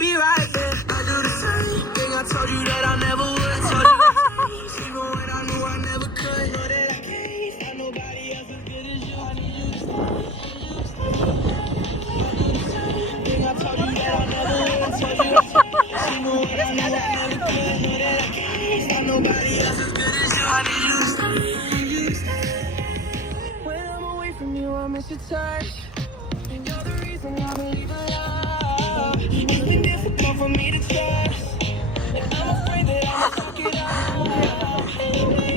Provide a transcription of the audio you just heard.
be right there. I do the same thing. I told you that I never would. Told you even when I knew I never could. Know that I can't find nobody else as good as you. I need you to stay. I do the same thing. I told you that I never would. Told you even when I knew I never could. Know that I can't find nobody else as good as you. I need you to stay. When I'm away from you, I miss your touch. And you're the reason I believe in love. It's been difficult for me to trust. And I'm afraid that I'ma fuck it up.